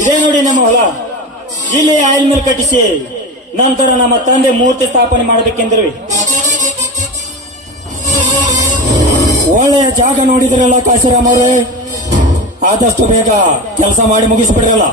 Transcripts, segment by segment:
ಇದೇ ನೋಡಿ ನಮ್ಮ ಹೊಲ. ಇಲ್ಲಿ ಆಯಿಲ್ ಮಿಲ್ ಕಟ್ಟಿಸಿ. ನಂತರ ನಮ್ಮ ತಂದೆ ಮೂರ್ತಿ ಸ್ಥಾಪನೆ ಮಾಡಬೇಕೆಂದ್ರು ಒಳ್ಳೆಯ ಜಾಗ ನೋಡಿದ್ರಲ್ಲ ಕಾಶಿರಾಮ್ ಅವರೇ? ಆದಷ್ಟು ಬೇಗ ಕೆಲಸ ಮಾಡಿ ಮುಗಿಸ್ಬಿಡ್ರಲ್ಲ.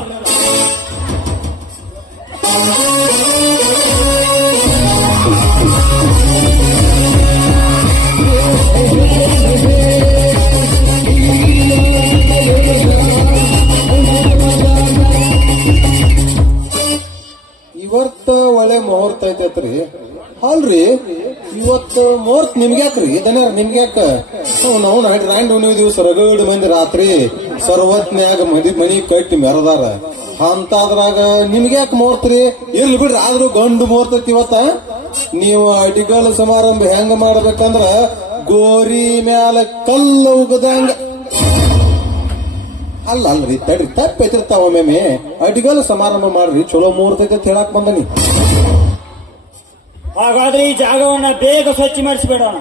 ಐತೈತ್ರಿ ಅಲ್ರಿ, ಇವತ್ತು ಮುಹೂರ್ತ ನಿಮ್ಗ್ಯಾಕ್ರಿ ದನ್ಯಾರ ನಿಮ್ಗ್ಯಾಕ ನಾವು ರಾಂಡ್ ಉಣಿವ್ ದಿವಸ ರಗಡ್ ಮಂದಿ ರಾತ್ರಿ ಸರ್ವತ್ನ್ಯಾಗ ಮದಿ ಮನಿ ಕಟ್ಟಿ ಮೆರದಾರ. ಅಂತಾದ್ರಾಗ ನಿಮ್ಗ್ಯಾಕ ಮುಹೂರ್ತ್ರಿ ಇರ್ಲಿ ಬಿಡ್ರಿ, ಆದ್ರೂ ಗಂಡು ಮೂರ್ತ ಇವತ್ತ. ನೀವು ಅಡಿಗಲ್ ಸಮಾರಂಭ ಹೆಂಗ ಮಾಡ್ಬೇಕಂದ್ರ ಗೋರಿ ಮ್ಯಾಲ ಕಲ್ಲು ಉಗದಂಗ. ಅಲ್ಲ, ಅಲ್ರಿ, ತಡ್ರಿ ತಪ್ಪೈತಿರ್ತಾವ ಒಮ್ಮೆ ಅಡಿಗಲ್ ಸಮಾರಂಭ ಮಾಡ್ರಿ, ಚಲೋ ಮುಹೂರ್ತ ಹೇಳಕ್ ಬಂದನಿ. ಹಾಗಾದ್ರೆ ಈ ಜಾಗವನ್ನ ಬೇಗ ಸ್ವಚ್ಛ ಮಾಡಿಸ್ಬೇಡೋಣ.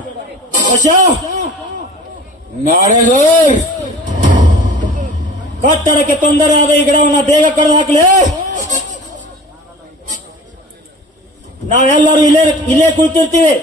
ಕಟ್ಟಡಕ್ಕೆ ತೊಂದರೆ ಆದ ಈ ಗಿಡವನ್ನ ಬೇಗ ಕಡ್ದು ಹಾಕ್ಲಿ! ನಾವೆಲ್ಲರೂ ಇಲ್ಲೇ ಇಲ್ಲೇ ಕುಳಿತಿರ್ತೀವಿ.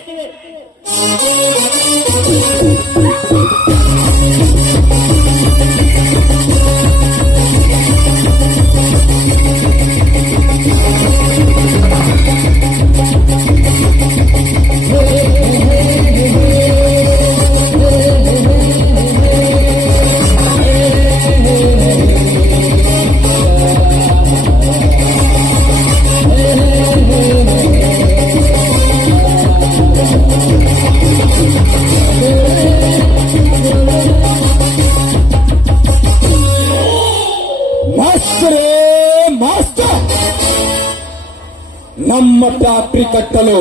ನಮ್ಮ ಫ್ಯಾಕ್ಟ್ರಿ ಕಟ್ಟಲು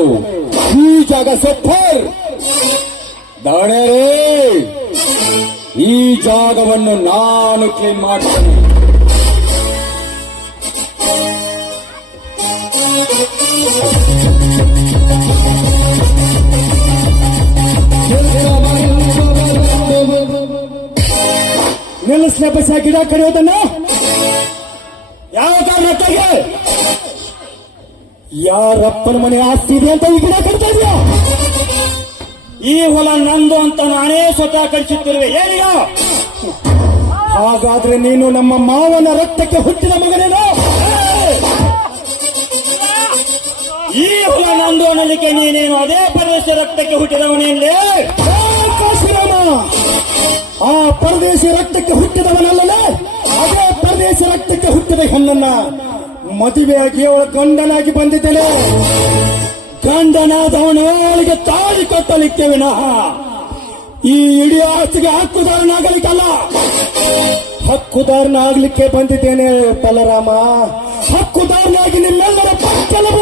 ಈ ಜಾಗ ಸೊಪ್ಪರ್. ದಾಣೇರೇ. ಈ ಜಾಗವನ್ನು ನಾನು ಕ್ಲೀನ್ ಮಾಡ್ತೇನೆ. ನಿಲ್ಲಿಸ್ಲ ಬಸ ಗಿಡ ಕಡಿಯೋದನ್ನ ಯಾವ ಕಾರಣಕ್ಕಾಗಿ ಯಾರಪ್ಪನ ಮನೆ ಆಸ್ತಿ ಇದೆ ಅಂತ ಈ ಗಿಡ ಕಟ್ತಾ ಇದೆಯಾ? ಈ ಹೊಲ ನಂದು ಅಂತ ನಾನೇ ಸ್ವತಃ ಕಳಿಸುತ್ತಿರುವೆ. ಏನೀಗ ಹಾಗಾದ್ರೆ ನೀನು ನಮ್ಮ ಮಾವನ ರಕ್ತಕ್ಕೆ ಹುಟ್ಟಿದ ಮಗನೇನು? ಈ ಹೊಲ ನಂದು ಅನ್ನಲಿಕ್ಕೆ ನೀನೇನು ಅದೇ ಪರದೇಶ ರಕ್ತಕ್ಕೆ ಕಾಶಿರಾಮ! ಆ ಪರದೇಶ ರಕ್ತಕ್ಕೆ ಹುಟ್ಟಿದವನಲ್ಲಲೇ ಅದೇ ಪರದೇಶ ರಕ್ತಕ್ಕೆ ಹುಟ್ಟಿದ ಹೆಣ್ಣನ್ನ ಮದುವೆಯಾಗಿ ಅವಳ ಗಂಡನಾಗಿ ಬಂದಿದ್ದೇನೆ. ಗಂಡನಾದವನು ಅವಳಿಗೆ ತಾಳಿ ಕಟ್ಟಲಿಕ್ಕೆ ವಿನಃ ಈ ಇಡೀ ಆಸ್ತಿಗೆ ಹಕ್ಕುದಾರನಾಗಲಿಕ್ಕಲ್ಲ. ಹಕ್ಕುದಾರನಾಗಲಿಕ್ಕೆ ಬಂದಿದ್ದೇನೆ ಬಲರಾಮ ಹಕ್ಕುದಾರನಾಗಿ ನಿಮ್ಮೆಲ್ಲರ ಪಕ್ಕಲವು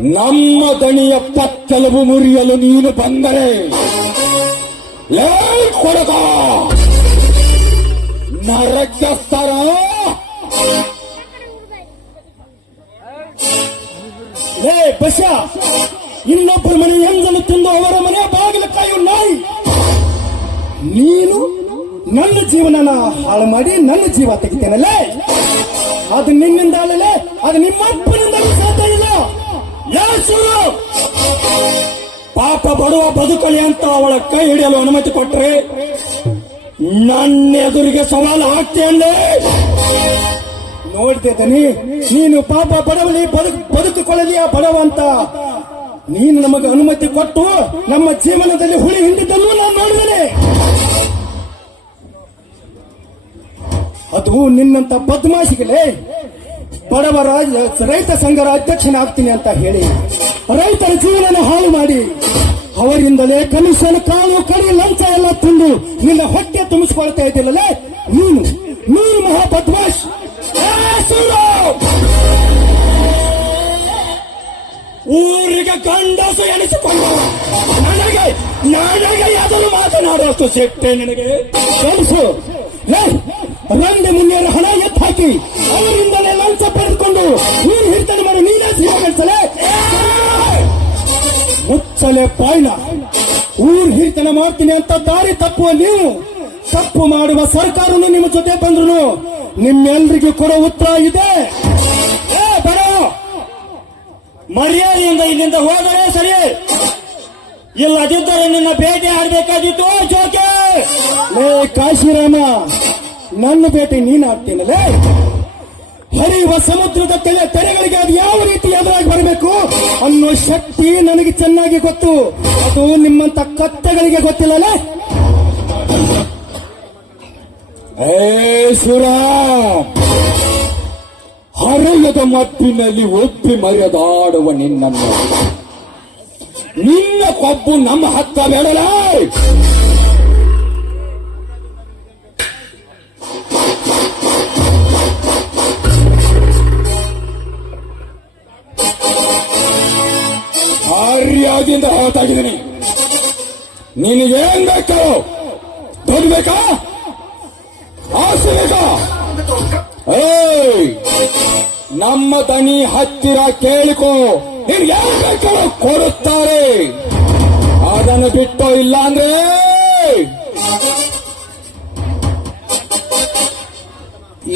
ನಮ್ಮ ದಣಿಯ ಪತ್ತಲವು ಮುರಿಯಲು ನೀನು ಬಂದರೆ. ಲೇ ಕೊಡಗ! ನರಕಸ್ತರ ಲೇ ಬಸ! ಇನ್ನೊಬ್ಬರ ಮನೆ ಎಂದಲು ತಿಂದು ಅವರ ಮನೆ ಬಾಗಿಲ ಕಾಯು ನಾಯಿ! ನೀನು ನನ್ನ ಜೀವನನ ಹಾಳು ಮಾಡಿ ನನ್ನ ಜೀವ ತೆಗಿತೇನಲ್ಲೇ? ಅದು ನಿನ್ನಿಂದ ಅಲ್ಲಲೇ, ಅದು ನಿಮ್ಮ ಅಪ್ಪನಿಂದ ಸಾಧ್ಯ ಇಲ್ಲ. ಪಾಪ ಬರುವ ಬದುಕಲಿ ಅಂತ ಅವಳ ಕೈ ಹಿಡಿಯಲು ಅನುಮತಿ ಕೊಟ್ರೆ ನನ್ನ ಎದುರಿಗೆ ಸವಾಲು ಹಾಕ್ತಿಯಲ್ಲೇ ನೋಡ್ತಿದ್ದೀನಿ, ನೀನು ಪಾಪ ಬಡವಲಿ ಬದುಕು ಬಡವ ಅಂತ ನೀನು ನಮಗೆ ಅನುಮತಿ ಕೊಟ್ಟು ನಮ್ಮ ಜೀವನದಲ್ಲಿ ಹುಳಿ ಹಿಂಡಿದ್ದನ್ನು ನಾನು ನೋಡಿದ್ದೇನೆ ಅದು ನಿನ್ನಂತ ಬದ್ಮಾಶಿಗಳೇ. ಬಡವರ ರೈತ ಸಂಘದ ಅಧ್ಯಕ್ಷನಾಗ್ತೀನಿ ಅಂತ ಹೇಳಿ ರೈತರ ಜೀವನ ಹಾಳು ಮಾಡಿ ಅವರಿಂದಲೇ ಕಮಿಷನ್ ಕಾಲು ಕಡಿ ಲಂಚ ಎಲ್ಲ ತಿಂದು ನಿನ್ನ ಹೊಟ್ಟೆ ತುಂಬಿಸ್ಕೊಳ್ತಾ ಇದ್ದಿಲ್ಲಲೇ ನೀನು ನೀನು ಮಹಾ ಬದ್ಮಾಶ್. ಏ ಸೂರವ್! ಊರಿಗೆ ಗಂಡಸು ಎನಿಸಿಕೊಂಡು ನನಗೆ ನನಗೆ ಅದನ್ನು ಮಾತನಾಡುವಷ್ಟು ಸಿಟ್ಟೆ ನಿನಗೆ. ಲೇ, ರಂಡೆ ಮುನ್ನೂರ ಹಣ ಎತ್ತಾಕಿ ಹಾಕಿ, ಅವರಿಂದಲೇ ಲಂಚ ಪಡೆದುಕೊಂಡು ನೀನು ಹಿಡಿತನೆ ಮಾಡಿ ನೀನೇ ಜೀವ ಗಳಿಸಲೇ ಮುಚ್ಚಲೆ ಪಾಯ್ನ ಊರ್ ಹಿರಿತನ ಮಾಡ್ತೀನಿ ಅಂತ ದಾರಿ ತಪ್ಪುವ ನೀವು, ತಪ್ಪು ಮಾಡುವ ಸರ್ಕಾರನು ನಿಮ್ಮ ಜೊತೆ ಬಂದ್ರು ನಿಮ್ಮೆಲ್ರಿಗೂ ಕೊಡೋ ಉತ್ತರ ಇದೆ. ಮರ್ಯಾದೆಯಿಂದ ಇಲ್ಲಿಂದ ಹೋದರೆ ಸರಿ. ಇಲ್ಲದಿದ್ದರೆ ನಿನ್ನ ಭೇಟಿ ಆಡ್ಬೇಕಾಗಿತ್ತು, ಜೋಕೆ. ಕಾಶಿರಾಮ. ನನ್ನ ಬೇಟೆ ನೀನು ಆಗ್ತೀನಲ್ಲೇ? ಹರಿಯುವ ಸಮುದ್ರದ ತಲೆ ತೆರೆಗಳಿಗೆ ಅದು ಯಾವ ರೀತಿ ಎದುರಾಗಿ ಬರಬೇಕು ಅನ್ನೋ ಶಕ್ತಿ ನನಗೆ ಚೆನ್ನಾಗಿ ಗೊತ್ತು. ಅದು ನಿಮ್ಮಂತ ಕತ್ತೆಗಳಿಗೆ ಗೊತ್ತಿಲ್ಲಲೇ? ಸುರಾ! ಹರೆಯದ ಮಟ್ಟಿನಲ್ಲಿ ಒಪ್ಪಿ ಮರೆಯದಾಡುವ ನಿನ್ನನ್ನು. ನಿನ್ನ ಕೊಬ್ಬು ನಮ್ಮ ಹತ್ತ ಬೇಡಲ? ಹೊರತಾಗಿದ್ದೀನಿ ನಿನಗೇನ್ ಬೇಕು? ದುಡ್ಡು ಬೇಕಾ? ಆಸೆ ಬೇಕಾ? ನಮ್ಮ ದನಿ ಹತ್ತಿರ ಕೇಳಿಕೋ. ನಿನ್ಗೆ ಯಾರು ಬೇಕಾದ್ರೂ ಕೊಡುತ್ತಾರೆ. ಅದನ್ನು ಬಿಟ್ಟು ಇಲ್ಲ ಅಂದ್ರೆ?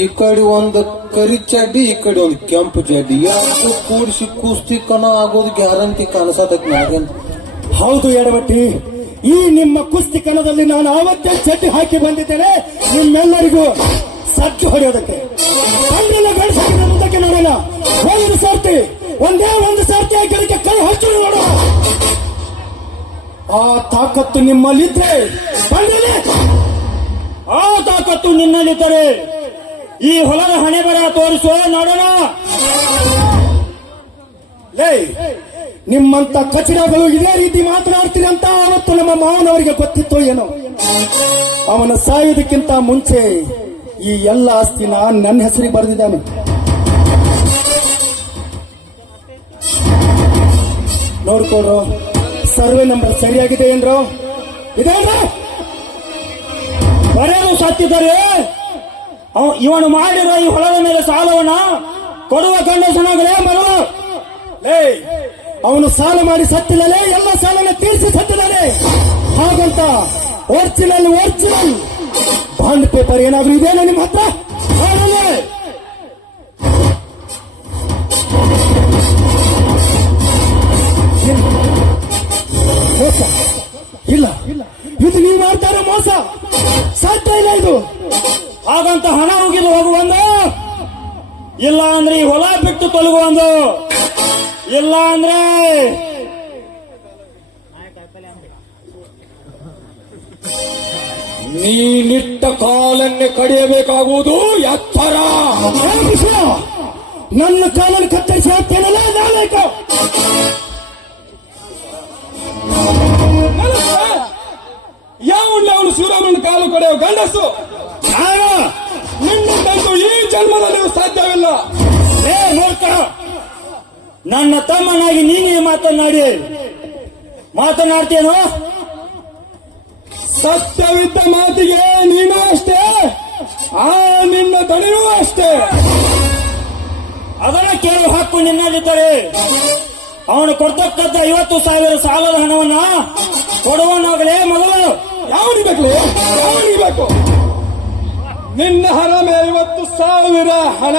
ಈ ಕಡೆ ಒಂದು ಕರಿ ಚಡ್ಡಿ, ಈ ಕಡೆ ಒಂದು ಕೆಂಪು ಚಡ್ಡಿ. ಯಾರು ಕೂಡಿಸಿ ಕುಸ್ತಿ ಕಣ ಆಗೋದು ಗ್ಯಾರಂಟಿ ಕಾಣಿಸತೈತಿ ನನಗಂತ ಹೌದು ಎಡವಟ್ಟಿ ಈ ನಿಮ್ಮ ಕುಸ್ತಿ ಕಣದಲ್ಲಿ ನಾನು ಆವತ್ತೇ ಚಟ್ಟಿ ಹಾಕಿ ಬಂದಿದ್ದೇನೆ. ನಿಮ್ಮೆಲ್ಲರಿಗೂ ಸಜ್ಜು ಹೊಡೆಯೋದಕ್ಕೆ. ಕಣ್ಣೆಲ್ಲ ಬೆಳೆಸಿದ ಮುಂದಕ್ಕೆ ನೋಡೋಣ ಒಂದು ಸಾರ್ತಿ ಒಂದೇ ಒಂದು ಸಾರ್ತಿ ಆ ಕೈ ಹಚ್ಚು ನೋಡೋಣ ಆ ತಾಕತ್ತು ನಿಮ್ಮಲ್ಲಿದ್ರೆ ಆ ತಾಕತ್ತು ನಿನ್ನಲ್ಲಿದ್ದರೆ ಈ ಹೊಲದ ಹಣೆ ಬರ ತೋರಿಸುವ ನೋಡೋಣ. ಲೇ ನಿಮ್ಮಂತ ಕಚಡಗಳು ಇದೇ ರೀತಿ ಮಾತನಾಡ್ತೀರಿ ಅಂತ ಅವತ್ತು ನಮ್ಮ ಮಾವನವರಿಗೆ ಗೊತ್ತಿತ್ತು ಏನೋ? ಅವನ ಸಾಯುವುದಕ್ಕಿಂತ ಮುಂಚೆ ಈ ಎಲ್ಲ ಆಸ್ತಿನ ನನ್ನ ಹೆಸರಿಗೆ ಬರೆದಿದ್ದಾನೆ. ನೋಡ್ಕೊಡ್ರು, ಸರ್ವೆ ನಂಬರ್ ಸರಿಯಾಗಿದೆ ಏನ್ರೋ? ಇದೆ ಬರೆಯಲು ಇವನು ಮಾಡಿರೋ ಈ ಹೊಲದ ಮೇಲೆ ಸಾಲವನ್ನ ಕೊಡುವ ಗಂಡಸನಾಗಲೇ ಬರೋ ಲೇ ಅವನು ಸಾಲ ಮಾಡಿ ಸತ್ತಿಲ್ಲಲೇ, ಎಲ್ಲ ಸಾಲನ ತೀರಿಸಿ ಸತ್ತಿದ್ದಾನೆ ಹಾಗಂತ ಒರ್ಜಿನಲ್ ಒರ್ಜಿನಲ್ ಬಾಂಡ್ ಪೇಪರ್ ಏನಾದ್ರೂ ಇದೆಯಾ ನಿಮ್ಮ ಹತ್ರ? ಮೋಸ ಇಲ್ಲ. ಇದು ನೀವು ಮಾಡ್ತಾರೆ ಮೋಸ. ಸಾಧ್ಯ ಇಲ್ಲ ಇದು. ಹಾಗಂತ ಹಣ ಹೋಗಿಲ್ಲ ಹೋಗುವಂದು. ಇಲ್ಲ ಅಂದ್ರೆ ಈ ಹೊಲ ಬಿಟ್ಟು ತೊಲಗುವಂದು. ಇಲ್ಲ ಅಂದ್ರೆ ನೀನಿಟ್ಟ ಕಾಲನ್ನೇ ಕಡಿಯಬೇಕಾಗುವುದು ಎತ್ತರ. ನನ್ನ ಕಾಲನ್ನು ಕತ್ತರಿಸಿ ಹಾಕ್ತೇನಲ್ಲ ನಾನೇಕ ಯಾವಣ್ಣ ಅವನು ಕಾಲು ಕಡೆಯೋ ಗಂಡಸು? ನಿನ್ನ ನಿನ್ನಂತೂ ಈ ಜನ್ಮದಲ್ಲಿ ಸಾಧ್ಯವಿಲ್ಲ. ನನ್ನ ತಮ್ಮನಾಗಿ ನೀನೇ ಮಾತನಾಡಿ. ಮಾತನಾಡ್ತೇನೋ ಸತ್ಯವಿದ್ದ ಮಾತಿಗೆ ನೀನು ಅಷ್ಟೇ ಆ ನಿನ್ನ ತಡೆಯೂ ಅಷ್ಟೇ. ಅದನ್ನ ಕೇಳುವ ಹಕ್ಕು ನಿನ್ನಲ್ಲಿದ್ದರೆ ಅವನು ಕೊಡ್ತಕ್ಕಂಥ ಐವತ್ತು ಸಾವಿರ ಸಾಲದ ಹಣವನ್ನ ಕೊಡುವನಾಗಲೇ ಮೊದಲು. ಯಾವನಿಗೆ ಯಾವನಿಗೆ ಬೇಕು? ನಿನ್ನ ಹಣ ಐವತ್ತು ಸಾವಿರ ಹಣ.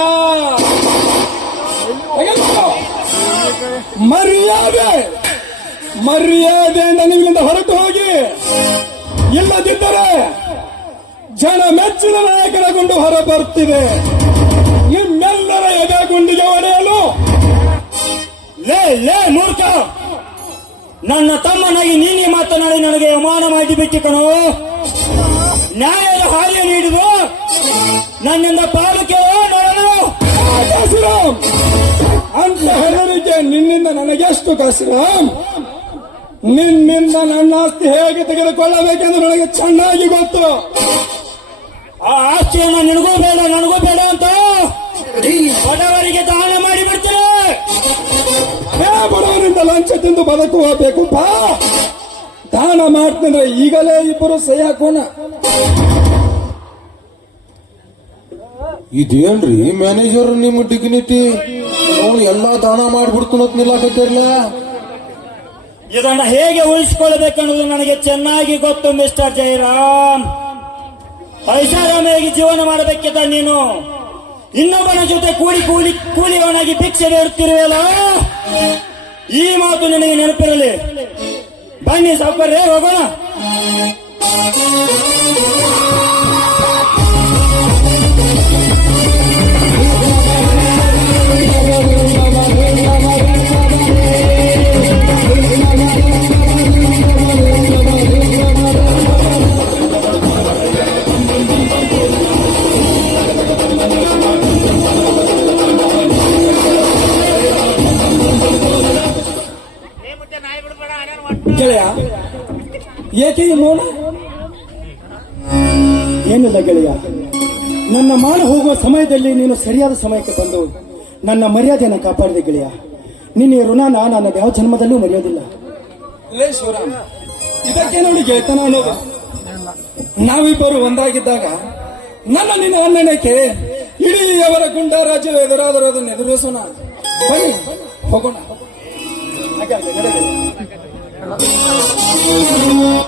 ಮರ್ಯಾದೆ! ಮರ್ಯಾದೆಯಿಂದ ನೀವಿಂದ ಹೊರಟು ಹೋಗಿ ಇಲ್ಲದಿದ್ದರೆ ಜನ ಮೆಚ್ಚಿನ ನಾಯಕರ ಗುಂಡು ಹೊರ ಬರ್ತಿದೆ ನಿಮ್ಮೆಲ್ಲರ ಎದೆ ಗುಂಡಿಗೆ ಒಡೆಯಲು! ಲೇ ಲೇ ಮೂರ್ಖ! ನನ್ನ ತಮ್ಮನಾಗಿ ನೀನೇ ಮಾತನಾಡಿ ನನಗೆ ಅವಮಾನ ಮಾಡಿ ಕಣೋ! ನ್ಯಾಯದ ಹಾದಿಯ ನೀಡಿದ್ರು! ನನ್ನಿಂದ ಪಾಲು ಕೇಳೋ ನೋಡಲು! ಅಂತ ಹೆದರಿಕೆ, ನಿನ್ನಿಂದ ನನಗೆಷ್ಟು ಕಾಶಿರಾಮ್ ನಿನ್ನಿಂದ ನನ್ನ ಆಸ್ತಿ ಹೇಗೆ ತೆಗೆದುಕೊಳ್ಳಬೇಕೆಂದು ನನಗೆ ಚೆನ್ನಾಗಿ ಗೊತ್ತು. ಆ ಆಸ್ತಿಯನ್ನು ನಿನಗೂ ಬೇಡ, ನನಗೂ ಬೇಡ ಅಂತ ಬಡವರಿಗೆ ದಾನ ಮಾಡಿ ಬಿಡ್ತೀನಿ ಹೇ ಬಡವರಿಂದ ಲಂಚ ತಿಂದು ಬದುಕುವ ಬೇಕುಪ್ಪ ದಾನ ಮಾಡ್ತಂದ್ರೆ ಈಗಲೇ ಇಬ್ಬರು ಸಹಿ ಹಾಕೋಣ. ಇದೇನ್ರಿ ಮ್ಯಾನೇಜರ್ ನಿಮ್ಮ ಡಿಗ್ನಿಟಿ ಅವ್ನು ಎಲ್ಲಾ ದಾನ ಮಾಡ್ಬಿಡ್ತು ನಿಲ್ಲಾಕತ್ತಿರ್ಲ? ಇದನ್ನ ಹೇಗೆ ಉಳಿಸ್ಕೊಳ್ಬೇಕನ್ನೋದು ನನಗೆ ಚೆನ್ನಾಗಿ ಗೊತ್ತು, ಮಿಸ್ಟರ್ ಜಯರಾಮ್ ಐಷಾರಾಮಿಯಾಗಿ ಜೀವನ ಮಾಡಬೇಕಿದ್ದ ನೀನು. ಇನ್ನೊಬ್ಬನ ಜೊತೆ ಕೂಲಿ ಕೂಲಿ, ಕೂಲಿಯವನಾಗಿ ಭಿಕ್ಷೆ ಬೇಡುತ್ತಿರುವಲ್ಲ? ಈ ಮಾತು ನಿನಗೆ ನೆನಪಿರಲಿ. ಬನ್ನಿ ಸೌಕರ್ಯ, ಹೋಗೋಣ. ಗೆಳೆಯ, ಏಕೆ ಮೌನ? ಏನಿಲ್ಲ ಗೆಳೆಯ, ನನ್ನ ಮಾನ ಹೋಗುವ ಸಮಯದಲ್ಲಿ ನೀನು ಸರಿಯಾದ ಸಮಯಕ್ಕೆ ಬಂದು ನನ್ನ ಮರ್ಯಾದೆಯನ್ನು ಕಾಪಾಡಿದೆ ಗೆಳೆಯ. ನಿನ್ನ ಋಣ ಋಣನ ನಾನು ಯಾವ ಜನ್ಮದಲ್ಲೂ ಮರೆಯೋದಿಲ್ಲ. ಇದಕ್ಕೆ ನೋಡಿ ಗೆಳೆತನ ಅನ್ನೋದು. ನಾವಿಬ್ಬರು ಒಂದಾಗಿದ್ದಾಗ ನನ್ನ ನಿನ್ನ ಅನ್ನಣಕ್ಕೆ ಇಡೀ ಅವರ ಗುಂಡ ರಾಜ್ಯ ಎದುರಾದರೂ ಅದನ್ನು ಎದುರಿಸೋಣ. ಬನ್ನಿ, ಹೋಗೋಣ. ಹಾಗಾಗಿ ನಡೆದು. 好了。